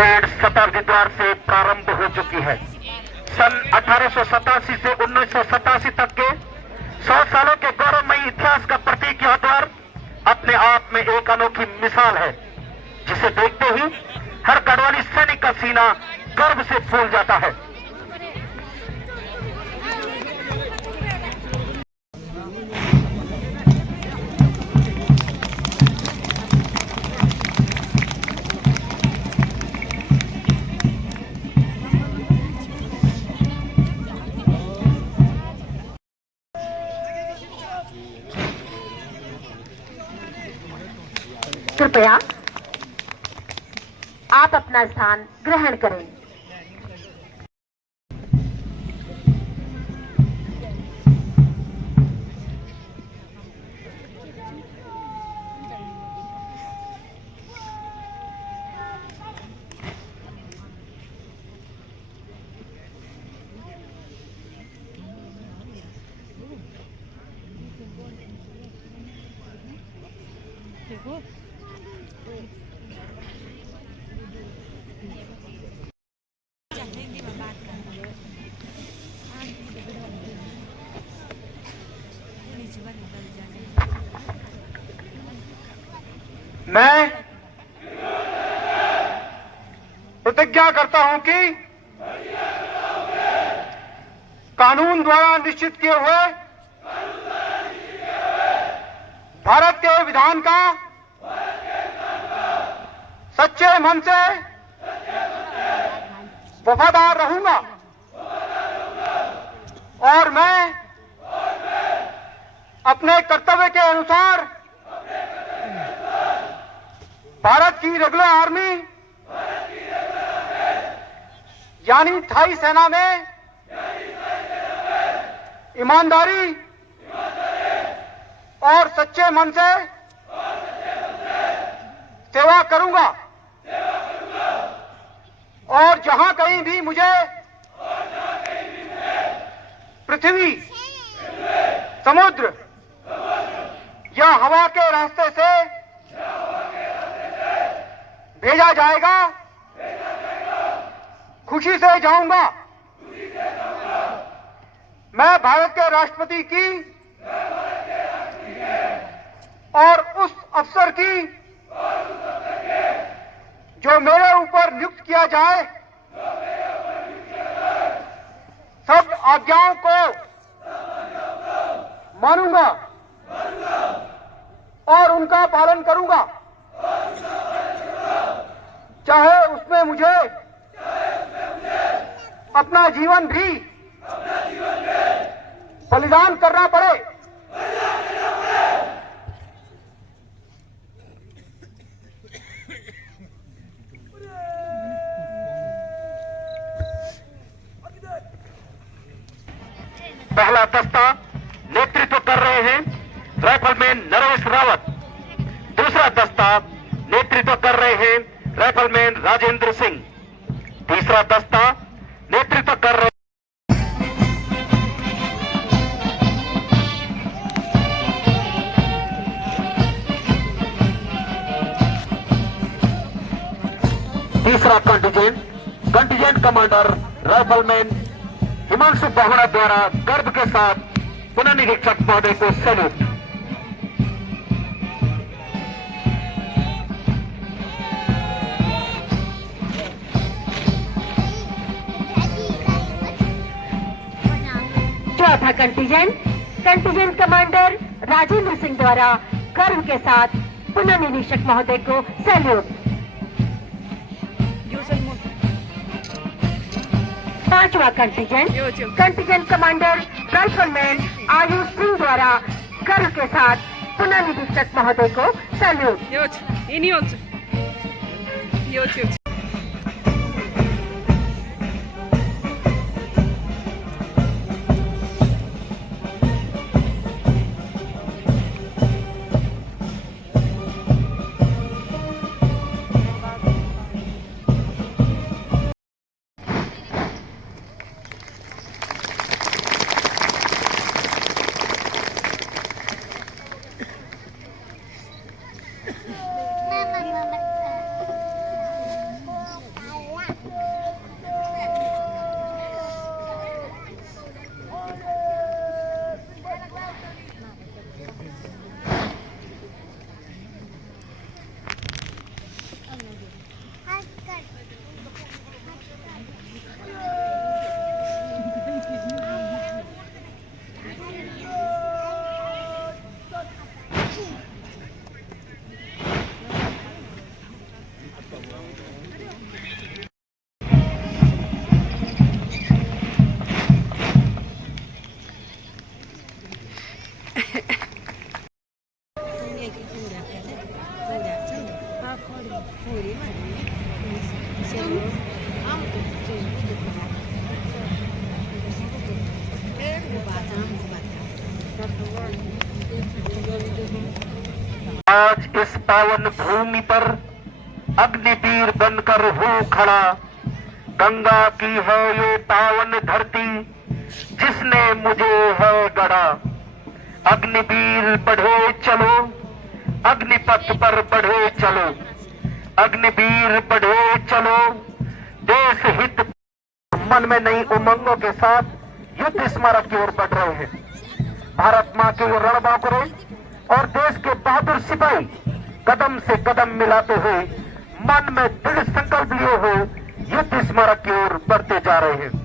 Parade शताब्दी द्वार से प्रारंभ हो चुकी है। सन 1887 से 1987 तक के 100 सालों के गौरवमयी इतिहास का प्रतीक यह द्वार अपने आप में एक अनोखी मिसाल है, जिसे देखते ही हर गढ़वाली सैनिक का सीना गर्व से फूल जाता है। कृपया आप अपना स्थान ग्रहण करें। मैं प्रतिज्ञा करता हूं कि कानून द्वारा निश्चित किए हुए भारत के विधान का सच्चे मन से वफादार रहूंगा और मैं अपने कर्तव्य के अनुसार भारत की रेगुलर आर्मी यानी थाई सेना में ईमानदारी और सच्चे मन से सेवा करूंगा और जहां कहीं भी मुझे पृथ्वी, समुद्र या हवा के रास्ते से भेजा जाएगा, खुशी से जाऊंगा। मैं भारत के राष्ट्रपति की और उस अफसर की जो मेरे ऊपर नियुक्त किया जाए, सब आज्ञाओं को मानूंगा और उनका पालन करूंगा, चाहे उसमें मुझे अपना जीवन भी बलिदान करना पड़े। पहला दस्ता नेतृत्व कर रहे हैं राइफलमैन नरेश रावत। दूसरा दस्ता नेतृत्व कर रहे हैं राइफलमैन राजेंद्र सिंह। तीसरा दस्ता नेतृत्व कर रहे तीसरा contingent commander rifleman Himanshu Bahuda द्वारा गर्व के साथ पुनः निरीक्षक महोदय को सैल्यूट। चौथा कंटिजेंट कमांडर राजेंद्र सिंह द्वारा गर्व के साथ पुनः निरीक्षक महोदय को सैल्यूट। पांचवा contingent commander rifleman Ayush Singh द्वारा गर्व के साथ पुनः निरीक्षक महोदय को सैल्यूट। पावन भूमि पर अग्निवीर बनकर हूँ खड़ा। गंगा की है ये पावन धरती जिसने मुझे है गढ़ा। अग्निवीर बढ़े चलो, अग्निपथ पर बढ़े चलो, अग्निवीर बढ़े चलो, देश हित। मन में नई उमंगों के साथ युद्ध स्मारक की ओर बढ़ रहे हैं। भारत मां के रणबांकुरे और देश के बहादुर सिपाही कदम से कदम मिलाते हुए मन में दृढ़ संकल्प लिए हुए युद्ध स्मारक की ओर बढ़ते जा रहे हैं।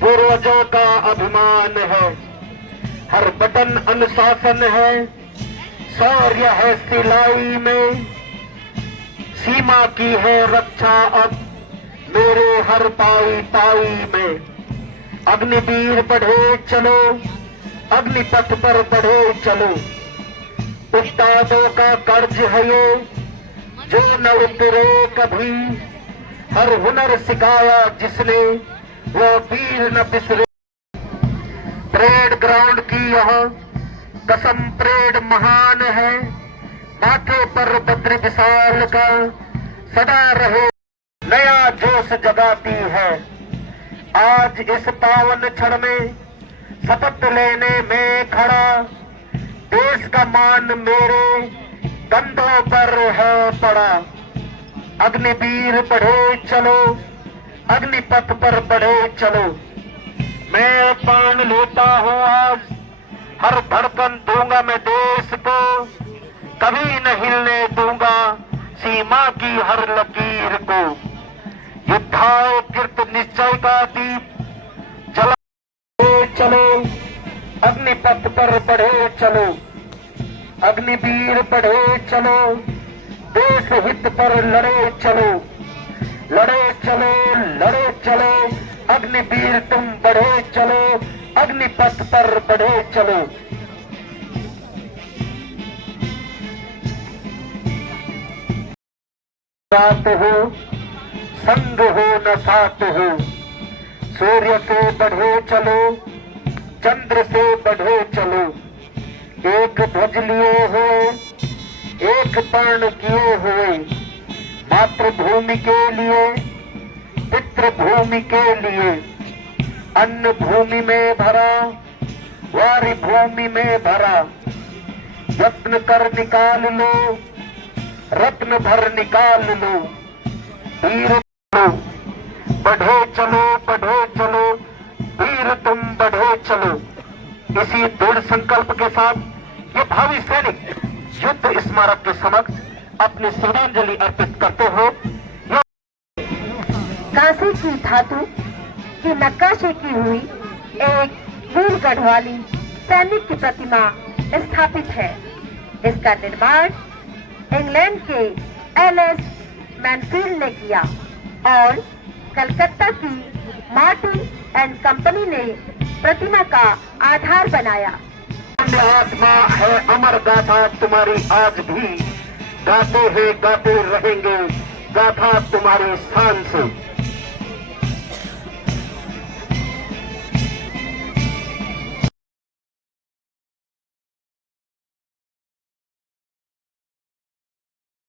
पूर्वजों का अभिमान है, हर बटन अनुशासन है, शौर्य है सिलाई में, सीमा की है रक्षा अब मेरे हर पाई पाई में। अग्निवीर बढ़े चलो, अग्निपथ पर बढ़े चलो, उस्तादों का कर्ज है ये जो न उतरे कभी। हर हुनर सिखाया जिसने वो वीर न बिसरे। परेड ग्राउंड की यह कसम परेड महान है, माथे पर बद्र विशाल का सदा रहे नया जोश जगाती है। आज इस पावन क्षण में शपथ लेने में खड़ा, देश का मान मेरे कंधों पर है पड़ा। अग्निवीर बढ़े चलो, अग्निपथ पर बढ़े चलो, मैं प्राण लेता हूँ आज, हर धड़कन दूंगा मैं देश को, कभी न हिलने दूंगा सीमा की हर लकीर को। युद्धाओ कृत निश्चय का दीप जला चलो, अग्निपथ पर बढ़े चलो, अग्निवीर बढ़े चलो, देश हित पर लड़े चलो, लड़े चलो, लड़े चलो, अग्निवीर तुम बढ़े चलो, अग्निपथ पर बढ़े चलो। साथ हो संग हो न साथ हो, सूर्य से बढ़े चलो, चंद्र से बढ़े चलो, एक ध्वज लिए हुए, एक बाण किए हुए, मातृभूमि के लिए, पितृभूमि के लिए। अन्न भूमि में भरा, वारी भूमि में भरा, यत्न कर निकाल लो, रत्न भर निकाल लो। वीर बढ़े चलो, बढ़े चलो, वीर तुम बढ़े चलो। इसी दृढ़ संकल्प के साथ ये भावी सैनिक युद्ध स्मारक के समक्ष अपनी श्रद्धांजलि अर्पित करते हो। कांसे की धातु की नक्काशी की हुई एक वीर गढ़वाली सैनिक की प्रतिमा स्थापित है। इसका निर्माण इंग्लैंड के एलएस मैनफील्ड ने किया और कलकत्ता की मार्टिन एंड कंपनी ने प्रतिमा का आधार बनाया। आत्मा है अमर गाथा तुम्हारी आज भी, गाते हैं गाते रहेंगे गाथा तुम्हारी शान से।